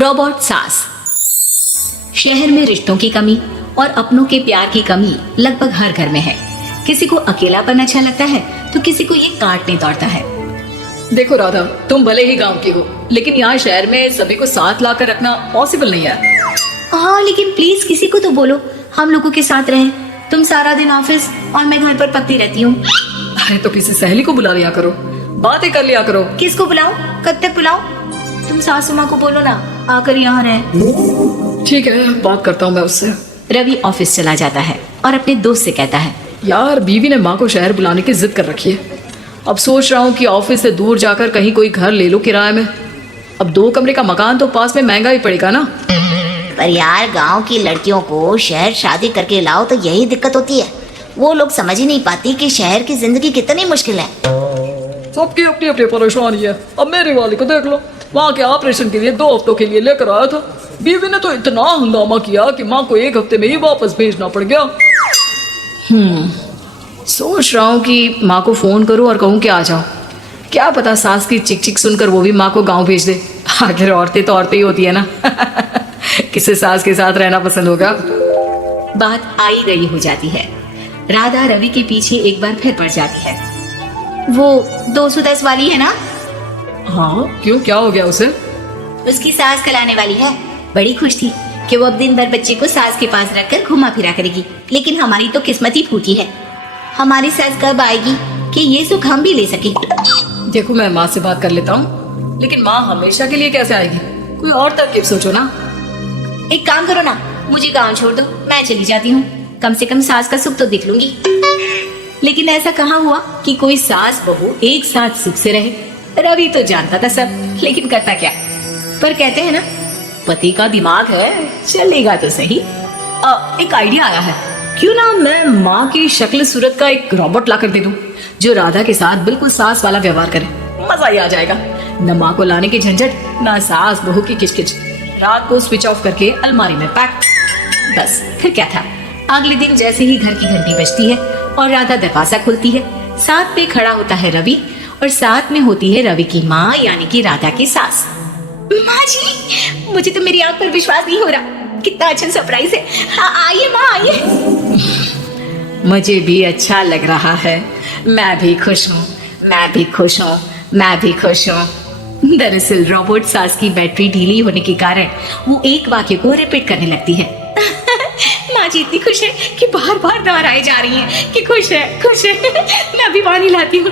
Robot सास। शहर में रिश्तों की कमी और अपनों के प्यार की कमी लगभग हर घर में है। किसी को अकेलापन अच्छा लगता है तो किसी को ये काटने दौड़ता है। देखो राधा, तुम भले ही गांव की हो, लेकिन यहाँ शहर में सभी को साथ लाकर रखना पॉसिबल नहीं है। हाँ, लेकिन प्लीज किसी को तो बोलो हम लोगों के साथ रहें। तुम सारा दिन ऑफिस और मैं घर पर पकती रहती हूँ। अरे तो किसी सहेली को बुला लिया करो, बातें कर लिया करो। किसको बुलाऊं? कब तक बुलाऊं? तुम सासू माँ को बोलो ना आकर यहाँ रहे। ठीक है, बात करता हूँ मैं उससे। रवि ऑफिस चला जाता है और अपने दोस्त से कहता है, यार बीवी ने माँ को शहर बुलाने की जिद कर रखी है। अब सोच रहा हूँ कि ऑफिस से दूर जाकर कहीं कोई घर ले लो किराए में। अब 2 कमरे का मकान तो पास में महंगा ही पड़ेगा ना। पर यार गांव की लड़कियों को शहर शादी करके लाओ तो यही दिक्कत होती है। वो लोग समझ ही नहीं पाती कि शहर की जिंदगी कितनी मुश्किल है। सबकी अपनी अपनी परेशानी है। अब मेरी वाली को देख लो, वहाँ के ऑपरेशन के लिए 2 हफ्तों के लिए लेकर आया था। बीवी ने तो इतना हंगामा किया कि माँ को 1 हफ्ते में ही वापस भेजना पड़ गया। सोच रहा हूँ कि माँ को फोन करूँ और कहूँ कि आ जाओ। क्या पता सास की चिक चिक सुनकर वो भी माँ को गाँव भेज दे। आखिर औरतें तो औरतें ही होती है ना। किसे सास के साथ रहना पसंद होगा। बात आई गई हो जाती है। राधा रवि के पीछे एक बार फिर पड़ जाती है। वो 210 वाली है ना? हाँ क्यों, क्या हो गया उसे? उसकी सास कलाने वाली है। बड़ी खुश थी कि वो अब दिन भर बच्चे को सास के पास रखकर घुमा फिरा करेगी। लेकिन हमारी तो किस्मत ही फूटी है। हमारी सास कब आएगी कि ये सुख हम भी ले सके? देखो मैं माँ से बात कर लेता हूँ, लेकिन माँ हमेशा के लिए कैसे आएगी? कोई और तरकीब सोचो ना। एक काम करो ना, मुझे गांव छोड़ दो, मैं चली जाती हूँ। कम से कम सास का सुख तो देख लूंगी। लेकिन ऐसा कहाँ हुआ कि कोई सास बहू एक साथ सुख से रहे। रवि तो जानता था सब, लेकिन करता क्या? पर कहते हैं ना, पति का दिमाग है, चलेगा तो सही। एक आइडिया आया है। क्यों ना मैं माँ की शक्ल सूरत का एक रोबोट ला कर दे दूं, जो राधा के साथ बिल्कुल सास वाला व्यवहार करे। मजा ही आ जाएगा। न माँ को लाने की झंझट, न सास बहू की किचकिच। रात को स्विच ऑफ करके अलमारी में पैक। बस फिर क्या था। अगले दिन जैसे ही घर की घंटी बजती है और राधा दरवाजा खोलती है, साथ में खड़ा होता है रवि और साथ में होती है रवि की माँ यानी कि राधा की सास। माँ जी, मुझे तो मेरी आंख पर विश्वास नहीं हो रहा। कितना अच्छा सरप्राइज है। हाँ, आइए माँ, आइए। मुझे भी अच्छा लग रहा है। मैं भी खुश हूँ, मैं भी खुश हूँ, मैं भी खुश हूँ। दरअसल रोबोट सास की बैटरी ढीली होने के कारण वो एक वाक्य को रिपीट करने लगती है। माँ जी इतनी खुश है कि बार बार दोहराई जा रही है कि खुश है, खुश है। मैं अभी पानी लाती हूँ।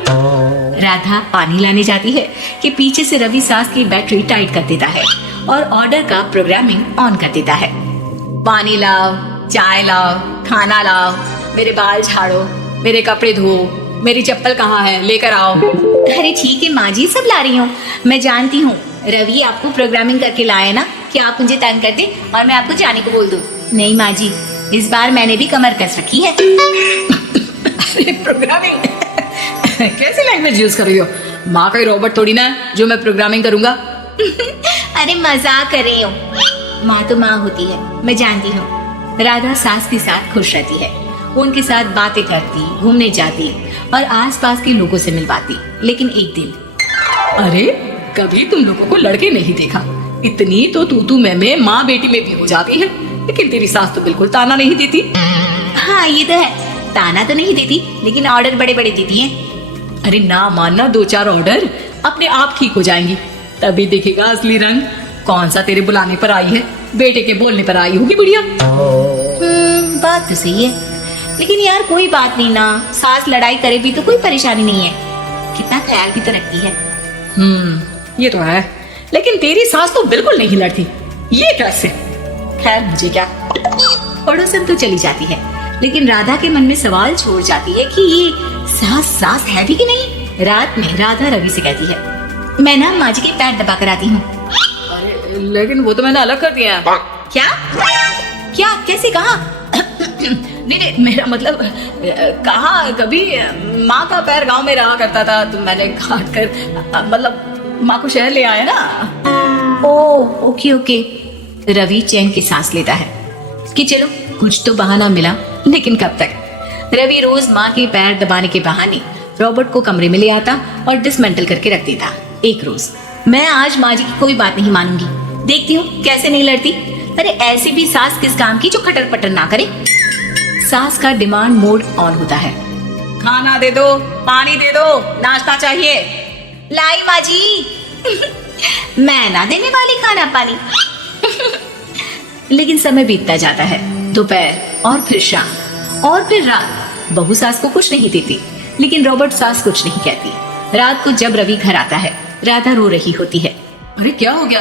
राधा पानी लाने जाती है कि पीछे से रवि सास की बैटरी टाइट कर देता है और ऑर्डर का प्रोग्रामिंग ऑन कर देता है। पानी लाओ, चाय लाओ, खाना लाओ, मेरे बाल झाड़ो, मेरे कपड़े धो, मेरी चप्पल कहाँ है, लेकर आओ। अरे ठीक है माँ जी, सब ला रही हूँ। मैं जानती हूँ रवि आपको प्रोग्रामिंग करके लाया ना कि आप मुझे तंग कर दे और मैं आपको जाने को बोल दूँ। नहीं माँ जी, इस बार मैंने भी कमर कस रखी है। प्रोग्रामिंग कैसी लैंग्वेज यूज कर रही हो? माँ का ही रोबोट थोड़ी ना जो मैं प्रोग्रामिंग करूंगा। अरे मजाक कर रही हूँ। माँ तो माँ होती है, मैं जानती हूँ। राधा सास के साथ खुश रहती है। वो उनके साथ बातें करती, घूमने जाती और आसपास के लोगों से मिलवाती। लेकिन एक दिन, अरे कभी तुम लोगों को लड़के नहीं देखा। इतनी तो तू मैं माँ बेटी में भी हो जाती है, लेकिन तेरी सास तो बिल्कुल ताना नहीं देती। हाँ ये तो है, ताना तो नहीं देती लेकिन ऑर्डर बड़े बड़े देती है। अरे ना मानना, 2-4 ऑर्डर अपने आप ठीक हो जाएंगी। तभी दिखेगा असली रंग। कौन सा तेरे बुलाने पर आई है, बेटे के बोलने पर आई होगी बुढ़िया। बात तो सही है, लेकिन यार कोई बात नहीं ना, सास लड़ाई करे भी तो कोई परेशानी नहीं है। कितना ख्याल भी तो रखती है। ये तो है, लेकिन तेरी सास तो बिल्कुल नहीं लड़ती। ये कैसे? खैर मुझे क्या। पड़ोसन तो चली जाती है, लेकिन राधा के मन में सवाल छोड़ जाती है कि ये सास है भी कि नहीं। रात में राधा रवि से कहती है, मैं ना माँ जी के पैर दबा कर आती हूँ। अरे लेकिन वो तो मैंने अलग कर दिया है। क्या क्या, कैसे, कहा? नहीं, मेरा मतलब कहाँ कभी माँ का पैर गांव में रहा करता था, तो मैंने काट कर मतलब माँ को शहर ले आया ना। Okay okay. रवि चैन की सांस लेता है कि चलो कुछ तो बहाना मिला, लेकिन कब तक। रवि रोज माँ के पैर दबाने के बहाने रॉबर्ट को कमरे में ले आता और डिसमेंटल करके रख देता। एक रोज, मैं आज माँ जी की कोई बात नहीं मानूंगी, देखती हूँ कैसे नहीं लड़ती। अरे ऐसी भी सास किस काम की जो खटर पटर ना करे। सास का डिमांड मोड ऑन होता है। खाना दे दो, पानी दे दो, नाश्ता चाहिए। लाई माँ जी। मैं ना देने वाली खाना पानी। लेकिन समय बीतता जाता है। दोपहर और फिर शाम और फिर रात। बहू सास को कुछ नहीं देती, लेकिन रॉबर्ट सास कुछ नहीं कहती। रात को जब रवि घर आता है, राधा रो रही होती है। अरे क्या हो गया?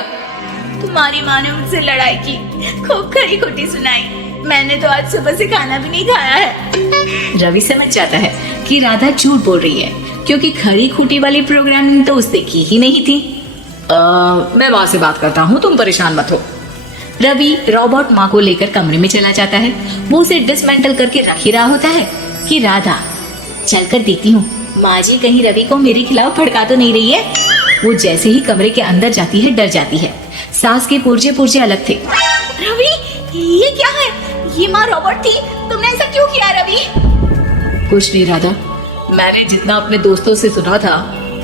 तुम्हारी माँ ने मुझसे लड़ाई की, खूब खरी खोटी सुनाई। मैंने तो आज सुबह से खाना भी नहीं खाया है। रवि समझ जाता है कि राधा झूठ बोल रही है, क्योंकि खरी खोटी वाली प्रोग्रामिंग तो उसने की ही नहीं थी। मैं माँ से बात करता हूँ, तुम परेशान मत हो। रवि रॉबर्ट माँ को लेकर कमरे में चला जाता है। वो उसे डिसमेंटल करके रख ही रहा होता है कि राधा, चलकर देखती हूँ माँ जी कहीं रवि को मेरे खिलाफ भड़का तो नहीं रही है। वो जैसे ही कमरे के अंदर जाती है, डर जाती है। सास के पुर्जे पुर्जे अलग थे। रवि, ये क्या है? ये माँ रॉबर्ट थी, तुमने ऐसा क्यों किया रवि? कुछ नहीं राधा, मैंने जितना अपने दोस्तों से सुना था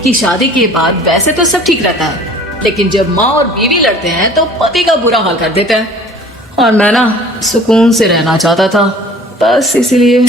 कि शादी के बाद वैसे तो सब ठीक रहता है, लेकिन जब माँ और बीवी लड़ते हैं तो पति का बुरा हाल कर देते हैं। और मैं ना सुकून से रहना चाहता था, बस इसीलिए।